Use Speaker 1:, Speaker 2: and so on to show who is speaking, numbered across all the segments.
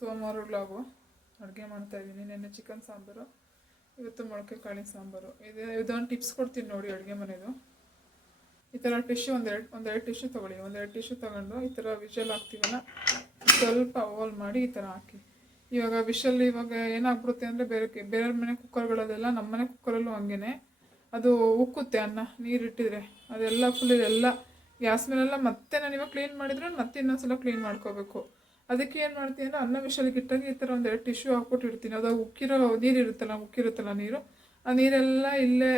Speaker 1: ಸೋಮವಾರ ಲಾಗು ಅಡುಗೆ ಮಾಡ್ತಾ ಇದ್ದೀನಿ ನೆನ್ನೆ ಚಿಕನ್ ಸಾಂಬಾರು, ಇವತ್ತು ಮೊಳಕೆ ಕಾಳಿನ ಸಾಂಬಾರು. ಇದು, ಇದೊಂದು ಟಿಪ್ಸ್ ಕೊಡ್ತೀನಿ ನೋಡಿ ಅಡುಗೆ ಮನೆದು. ಈ ಥರ ಟಿಶ್ಯೂ ಒಂದೆರಡು ಒಂದೆರಡು ಟಿಶ್ಯೂ ತೊಗೊಳ್ಳಿ. ಒಂದೆರಡು ಟಿಶ್ಯೂ ತೊಗೊಂಡು ಈ ಥರ ವಿಷಲ್ ಹಾಕ್ತೀವಲ್ಲ, ಸ್ವಲ್ಪ ಓಲ್ ಮಾಡಿ ಈ ಥರ ಹಾಕಿ. ಇವಾಗ ವಿಷಲ್ ಇವಾಗ ಏನಾಗ್ಬಿಡುತ್ತೆ ಅಂದರೆ ಬೇರೆ ಬೇರೆ ಮನೆ ಕುಕ್ಕರ್ಗಳಲ್ಲೆಲ್ಲ ನಮ್ಮ ಮನೆ ಕುಕ್ಕರಲ್ಲೂ ಹಂಗೇನೆ. ಅದು ಉಕ್ಕುತ್ತೆ ಅನ್ನ, ನೀರು ಇಟ್ಟಿದ್ರೆ. ಅದೆಲ್ಲ ಫುಲ್ ಇದೆಲ್ಲ ಗ್ಯಾಸ್ ಮೇಲೆಲ್ಲ ಮತ್ತೆ ನಾನು ಇವಾಗ ಕ್ಲೀನ್ ಮಾಡಿದ್ರೆ ಮತ್ತೆ ಇನ್ನೊಂದ್ಸಲ ಕ್ಲೀನ್ ಮಾಡ್ಕೋಬೇಕು. ಅದಕ್ಕೆ ಏನು ಮಾಡ್ತೀನಿ ಅಂದರೆ ಅನ್ನ ವಿಷಲಿಗೆ ಇಟ್ಟಾಗ ಈ ಥರ ಒಂದೆರಡು ಟಿಶ್ಯೂ ಹಾಕ್ಬಿಟ್ಟು ಇಡ್ತೀನಿ. ಅದು ಉಕ್ಕಿರೋ ನೀರು ಇರುತ್ತಲ್ಲ ಉಕ್ಕಿರುತ್ತಲ್ಲ ನೀರು? ಆ ನೀರೆಲ್ಲ ಇಲ್ಲೇ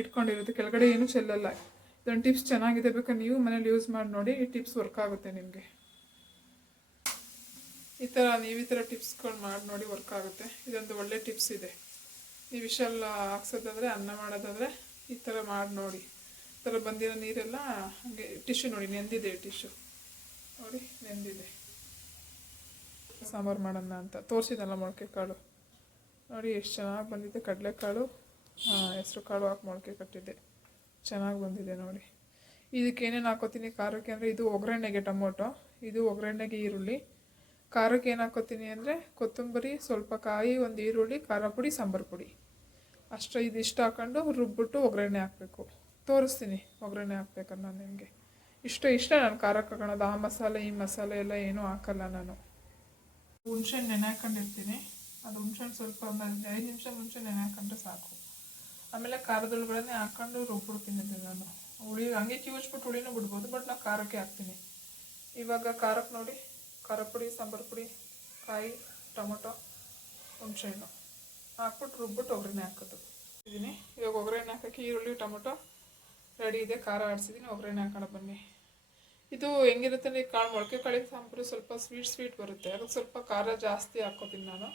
Speaker 1: ಇಟ್ಕೊಂಡಿರುತ್ತೆ. ಕೆಳಗಡೆ ಏನು ಚೆಲ್ಲಲ್ಲ ಇದೊಂದು ಟಿಪ್ಸ್ ಚೆನ್ನಾಗಿದೆ. ಬೇಕಾದ್ರೆ ನೀವು ಮನೇಲಿ ಯೂಸ್ ಮಾಡಿ ನೋಡಿ, ಈ ಟಿಪ್ಸ್ ವರ್ಕ್ ಆಗುತ್ತೆ ನಿಮಗೆ. ಈ ಥರ ನೀವು ಈ ಥರ ಟಿಪ್ಸ್ಗಳು ಮಾಡಿ ನೋಡಿ ವರ್ಕ್ ಆಗುತ್ತೆ. ಇದೊಂದು ಒಳ್ಳೆ ಟಿಪ್ಸ್ ಇದೆ. ನೀವು ವಿಷಲ್ಲ ಹಾಕ್ಸೋದಾದರೆ, ಅನ್ನ ಮಾಡೋದಾದರೆ ಈ ಥರ ಮಾಡಿ ನೋಡಿ. ಈ ಥರ ಬಂದಿರೋ ನೀರೆಲ್ಲ ಹಾಗೆ ಟಿಶ್ಯೂ ನೋಡಿ, ನೆಂದಿದೆ ಟಿಶ್ಯೂ ನೋಡಿ, ನೆಂದಿದೆ. ಸಾಂಬಾರು ಮಾಡೋಣ ಅಂತ. ತೋರಿಸಿದಲ್ಲ ಮೊಳಕೆ ಕಾಳು. ನೋಡಿ, ಎಷ್ಟು ಚೆನ್ನಾಗಿ ಬಂದಿದೆ. ಕಡಲೆಕಾಳು ಹೆಸರು ಕಾಳು ಹಾಕಿ ಮೊಳಕೆ ಕಟ್ಟಿದ್ದೆ. ಚೆನ್ನಾಗಿ ಬಂದಿದೆ ನೋಡಿ. ಇದಕ್ಕೆ ಏನೇನು ಹಾಕೋತೀನಿ? ಖಾರಕ್ಕೆ ಅಂದರೆ ಇದು ಒಗ್ಗರಣೆಗೆ ಟೊಮೊಟೊ, ಇದು ಒಗ್ಗರಣೆಗೆ ಈರುಳ್ಳಿ. ಖಾರಕ್ಕೆ ಏನು ಹಾಕೋತೀನಿ ಅಂದರೆ ಕೊತ್ತಂಬರಿ, ಸ್ವಲ್ಪ ಕಾಯಿ, ಒಂದು ಈರುಳ್ಳಿ, ಖಾರ ಪುಡಿ, ಸಾಂಬಾರು ಪುಡಿ. ಅಷ್ಟು ಇದಿಷ್ಟು ಹಾಕೊಂಡು ರುಬ್ಬಿಟ್ಟು ಒಗ್ಗರಣೆ ಹಾಕಬೇಕು. ತೋರಿಸ್ತೀನಿ ಒಗ್ಗರಣೆ ಹಾಕ್ಬೇಕನ್ನ ನಾನು ನಿಮಗೆ. ಇಷ್ಟ ಇಷ್ಟ, ನಾನು ಖಾರಕ್ಕೆ ಹಾಕೋಣದು ಆ ಮಸಾಲೆ, ಈ ಮಸಾಲೆ ಎಲ್ಲ ಏನೂ ಹಾಕಲ್ಲ ನಾನು. ಹುಣ್ಸೆಹಣ್ಣು ನೆನೆ ಹಾಕೊಂಡಿರ್ತೀನಿ ಅದು ಹುಣ್ಸೆಹಣ್ಣು ಸ್ವಲ್ಪ ಒಂದು ಐದು ನಿಮಿಷ ಮುಂಚೆ ನೆನೆ ಹಾಕೊಂಡ್ರೆ ಸಾಕು. ಆಮೇಲೆ ಖಾರದೊಳಗಡೆ ಹಾಕೊಂಡು ಅದನ್ನ ನಾನು. ಹುಳಿ ಹಂಗೆ ಕಿವುಚ್ಬಿಟ್ಟು ಹುಳಿನೂ ಬಿಡ್ಬೋದು, ಬಟ್ ನಾನು ಖಾರಕ್ಕೆ ಹಾಕ್ತೀನಿ. ಇವಾಗ ಖಾರಕ್ಕೆ ನೋಡಿ ಖಾರ ಪುಡಿ, ಸಾಂಬಾರು ಪುಡಿ, ಕಾಯಿ, ಟೊಮೊಟೊ ಹುಣಸೆಹಣ್ಣು ಹಾಕ್ಬಿಟ್ಟು ರುಬ್ಬಿಟ್ಟು ಒಗ್ಗರಣೆ ಹಾಕೋದು. ಇದ್ದೀನಿ. ಇವಾಗ ಒಗ್ಗರಣೆ ಹಾಕೋಕ್ಕೆ ಈರುಳ್ಳಿ, ಟೊಮೊಟೊ ರೆಡಿ ಇದೆ, ಖಾರ ಆಡಿಸಿದ್ದೀನಿ, ಒಗ್ಗರಣೆ ಹಾಕೋಣ ಬನ್ನಿ. ಇದು ಹೆಂಗಿರುತ್ತೆ ಅಂದರೆ ಕಾಳು ಮೊಳಕೆ ಕಾಳಿನ ಸಾಂಬಾರು ಸ್ವಲ್ಪ ಸ್ವೀಟ್ ಸ್ವೀಟ್ ಬರುತ್ತೆ. ಅದಕ್ಕೆ ಸ್ವಲ್ಪ ಖಾರ ಜಾಸ್ತಿ ಹಾಕೋತೀನಿ ನಾನು.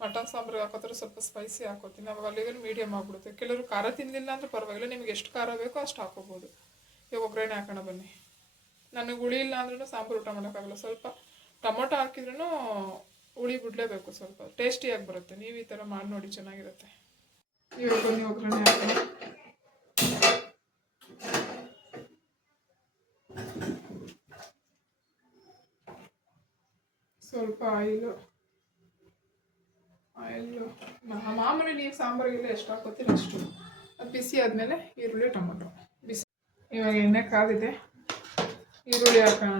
Speaker 1: ಮಟನ್ ಸಾಂಬಾರು ಹಾಕೋದ್ರೆ ಸ್ವಲ್ಪ ಸ್ಪೈಸಿ ಹಾಕೋತೀನಿ. ಅವಾಗ ಅಲ್ಲಿಗೆ ಮೀಡಿಯಮ್ ಆಗಿಬಿಡುತ್ತೆ. ಕೆಲವರು ಖಾರ ತಿನ್ನಲಿಲ್ಲ ಅಂದರೆ ಪರವಾಗಿಲ್ಲ. ನಿಮಗೆ ಎಷ್ಟು ಖಾರ ಬೇಕೋ ಅಷ್ಟು ಹಾಕೋಬೋದು. ಈಗ ಒಗ್ಗರಣೆ ಹಾಕೋಣ ಬನ್ನಿ. ನನಗೆ ಹುಳಿ ಇಲ್ಲ ಅಂದ್ರೂ ಸಾಂಬಾರು ಊಟ ಮಾಡೋಕ್ಕಾಗಲ್ಲ. ಸ್ವಲ್ಪ ಟೊಮೊಟೊ ಹಾಕಿದ್ರೂ ಹುಳಿ ಬಿಡಲೇಬೇಕು ಸ್ವಲ್ಪ. ಟೇಸ್ಟಿಯಾಗಿ ಬರುತ್ತೆ. ನೀವು ಈ ಥರ ಮಾಡಿ ನೋಡಿ ಚೆನ್ನಾಗಿರುತ್ತೆ. ಇವಾಗ ಒಗ್ಗರಣೆ ಹಾಕೋಣ. ಸ್ವಲ್ಪ ಆಯಿಲು. ಆಯಿಲು. ಮಾಮೂಲಿ ನೀವು ಸಾಂಬಾರಿಗೆಲ್ಲ ಎಷ್ಟು ಹಾಕೋತೀರ ಅಷ್ಟು. ಅದು ಬಿಸಿ ಆದಮೇಲೆ ಈರುಳ್ಳಿ, ಟೊಮೊಟೊ. ಬಿಸಿ. ಇವಾಗ ಎಣ್ಣೆ ಕಾದಿದೆ. ಈರುಳ್ಳಿ ಹಾಕೋಣ.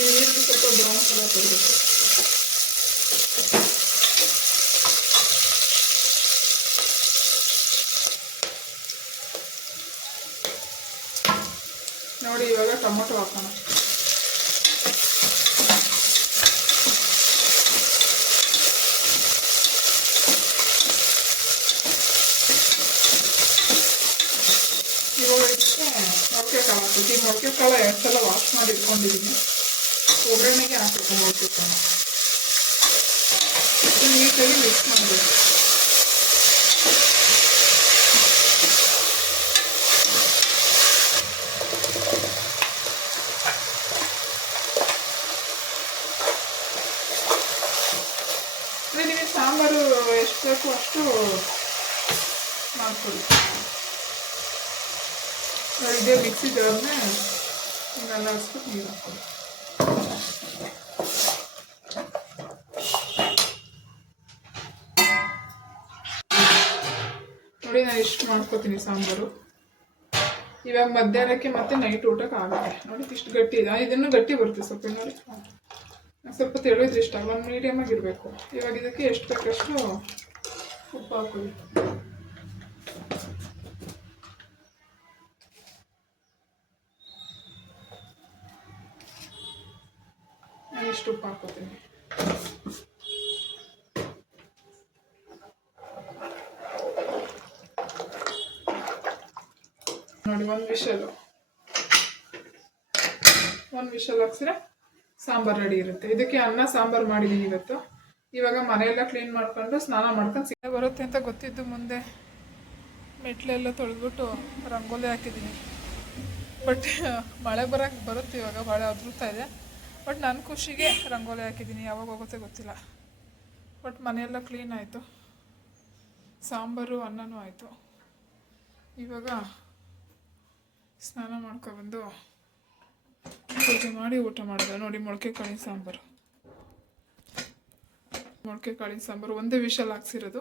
Speaker 1: ಈರುಳ್ಳಿ ಸ್ವಲ್ಪ ಬ್ರೌನ್ ಕಲರ್ ಬರಬೇಕು ನೋಡಿ, ಇವಾಗ ಟೊಮೊಟೊ ಹಾಕೋಣ. ಇವಾಗ ಇದಕ್ಕೆ ಮೊಳಕೆ ಕಾಳು ಹಾಕ್ಬೇಕು. ಈ ಮೊಳಕೆ ಕಾಳು ಎರಡು ಸಲ ವಾಶ್ ಮಾಡಿ ಇಟ್ಕೊಂಡಿದ್ದೀನಿ, ಒಗ್ಗರಣೆಗೆ ಹಾಕಬೇಕು ಮೊಳಕೆ ಕಾಳು. ನೀಟಾಗಿ ಮಿಕ್ಸ್ ಮಾಡಬೇಕು. ನಿಮಗೆ ಸಾಂಬಾರು ಎಷ್ಟು ಬೇಕು ಅಷ್ಟು ಮಾಡ್ಕೊಳ್ಳಿ ಇದೇ ಮಿಕ್ಸಿ ಜಾರ್ನೆ ಹಿಂಗೆಲ್ಲ ಹಚ್ಬಿಟ್ಟು ನೀರು ಹಾಕ್ಕೊಳ್ಳಿ ನೋಡಿ ನಾನು ಇಷ್ಟು ಮಾಡ್ಕೋತೀನಿ ಸಾಂಬಾರು. ಇವಾಗ ಮಧ್ಯಾಹ್ನಕ್ಕೆ ಮತ್ತೆ ನೈಟ್ ಊಟಕ್ಕೆ ಆಗುತ್ತೆ ನೋಡಿ ಇಷ್ಟು ಗಟ್ಟಿ ಇದೆ. ಇದನ್ನು ಗಟ್ಟಿ ಬರುತ್ತೆ ಸ್ವಲ್ಪ ನೋಡಿ ಸ್ವಲ್ಪ ತೆಳುವುದು ಇಷ್ಟ. ಒಂದು ಮೀಡಿಯಮ್ ಆಗಿರಬೇಕು. ಇವಾಗ ಇದಕ್ಕೆ ಎಷ್ಟು ಬೇಕಷ್ಟು ಉಪ್ಪು ಹಾಕೊಳ್ಳಿ ನಾನು ಇಷ್ಟು ಉಪ್ಪು ಹಾಕೋತೀನಿ ನೋಡಿ, ಒಂದು ವಿಷಲು. ಒಂದು ವಿಷಲ್ ಹಾಕ್ಸಿದ್ರೆ ಸಾಂಬಾರು ರೆಡಿ ಇರುತ್ತೆ. ಇದಕ್ಕೆ ಅನ್ನ, ಸಾಂಬಾರು ಮಾಡಿದ್ದೀನಿ ಇವತ್ತು ಇವಾಗ ಮನೆಯೆಲ್ಲ ಕ್ಲೀನ್ ಮಾಡ್ಕೊಂಡು ಸ್ನಾನ ಮಾಡ್ಕೊಂಡು ಸೀರೆ ಬರುತ್ತೆ ಅಂತ ಗೊತ್ತಿದ್ದು ಮುಂದೆ. ಮೆಟ್ಲೆಲ್ಲ ತೊಳೆದ್ಬಿಟ್ಟು ರಂಗೋಲಿ ಹಾಕಿದ್ದೀನಿ. ಬಟ್ ಮಳೆ ಬರೋಕ್ಕೆ ಬರುತ್ತೆ ಇವಾಗ, ಭಾಳ ಅದೃತ ಇದೆ. ಬಟ್ ನನ್ನ ಖುಷಿಗೆ ರಂಗೋಲಿ ಹಾಕಿದ್ದೀನಿ, ಯಾವಾಗ ಹೋಗುತ್ತೆ ಗೊತ್ತಿಲ್ಲ. ಬಟ್ ಮನೆಯೆಲ್ಲ ಕ್ಲೀನ್ ಆಯಿತು. ಸಾಂಬಾರು, ಅನ್ನನೂ ಆಯಿತು. ಇವಾಗ ಸ್ನಾನ ಮಾಡ್ಕೊಬಂದು ಪೂಜೆ ಮಾಡಿ ಊಟ ಮಾಡಿದೆ. ನೋಡಿ, ಮೊಳಕೆ ಕಾಳಿನ ಸಾಂಬಾರು. ಮೊಳಕೆ ಕಾಳಿನ ಸಾಂಬಾರು ಒಂದೇ ವಿಷಲ್ ಹಾಕ್ಸಿರೋದು.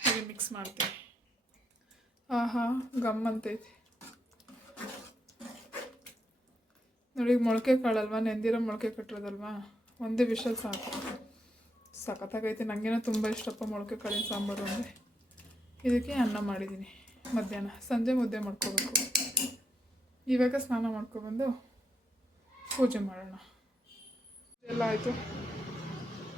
Speaker 1: ಹಾಗೆ ಮಿಕ್ಸ್ ಮಾಡ್ತೀನಿ ಆಹಾ, ಗಮ್ ಅಂತೈತಿ. ನೋಡಿ, ಮೊಳಕೆ ಕಾಳಲ್ವಾ? ನೆಂದಿರೋ ಮೊಳಕೆ ಕಟ್ಟಿರೋದಲ್ವಾ? ಒಂದೇ ವಿಷಲ್ ಸಾಕು. ಸಖತ್ತಾಗೈತೆ. ನನಗೇನೋ ತುಂಬ ಇಷ್ಟಪ್ಪ ಮೊಳಕೆ ಕಾಳಿನ ಸಾಂಬಾರು ಅಂದರೆ. ಇದಕ್ಕೆ ಅನ್ನ ಮಾಡಿದ್ದೀನಿ ಮಧ್ಯಾಹ್ನ. ಸಂಜೆ ಮುದ್ದೆ ಮಾಡ್ಕೋಬೇಕು. ಇವಾಗ ಸ್ನಾನ ಮಾಡ್ಕೊಬಂದು ಪೂಜೆ ಮಾಡೋಣ. ಎಲ್ಲ ಆಯಿತು.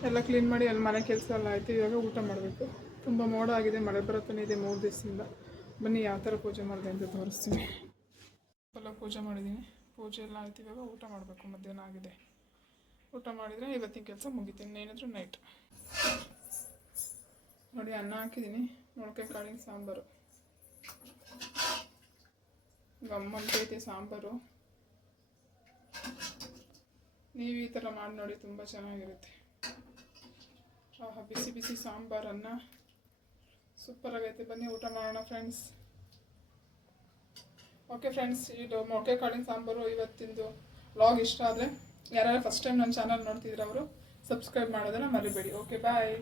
Speaker 1: ಎಲ್ಲ ಕ್ಲೀನ್ ಮಾಡಿ ಅಲ್ಲಿ ಮನೆ ಕೆಲಸ ಎಲ್ಲ ಆಯಿತು. ಇವಾಗ ಊಟ ಮಾಡಬೇಕು. ತುಂಬ ಮೋಡ ಆಗಿದೆ. ಮಳೆ ಬರುತ್ತಾನೆ ಇದೆ ಮೂರು ದಿವಸದಿಂದ. ಬನ್ನಿ ಯಾವ ಥರ ಪೂಜೆ ಮಾಡಿದೆ ಅಂತ ತೋರಿಸ್ತೀನಿ. ಎಲ್ಲ ಪೂಜೆ ಮಾಡಿದ್ದೀನಿ ಪೂಜೆ ಎಲ್ಲ ಆಯ್ತು. ಇವಾಗ ಊಟ ಮಾಡಬೇಕು. ಮಧ್ಯಾಹ್ನ ಆಗಿದೆ. ಊಟ ಮಾಡಿದರೆ ಇವತ್ತಿನ ಕೆಲಸ ಮುಗಿತೀನಿ ಏನಾದರೂ ನೈಟ್ ನೋಡಿ, ಅನ್ನ ಹಾಕಿದ್ದೀನಿ ಮೊಳಕೆ ಕಾಳಿನ ಸಾಂಬಾರು. ಗಮ್ಮಂತೈತೆ ಸಾಂಬಾರು. ನೀವು ಈ ಥರ ಮಾಡಿ ನೋಡಿ ತುಂಬ ಚೆನ್ನಾಗಿರುತ್ತೆ. ಆಹಾ, ಬಿಸಿ ಬಿಸಿ ಸಾಂಬಾರನ್ನು ಸೂಪರ್ ಆಗೈತೆ. ಬನ್ನಿ, ಊಟ ಮಾಡೋಣ ಫ್ರೆಂಡ್ಸ್ ಓಕೆ ಫ್ರೆಂಡ್ಸ್ ಇದು ಮೊಳಕೆ ಕಾಳಿನ ಸಾಂಬಾರು ಇವತ್ತಿಂದು ವ್ಲಾಗ್ ಇಷ್ಟ ಆದರೆ ಯಾರ್ಯಾರು ಫಸ್ಟ್ ಟೈಮ್ ನನ್ನ ಚಾನಲ್ ನೋಡ್ತಿದ್ರೆ ಅವರು ಸಬ್ಸ್ಕ್ರೈಬ್ ಮಾಡೋದನ್ನು ಮರಿಬೇಡಿ. Okay bye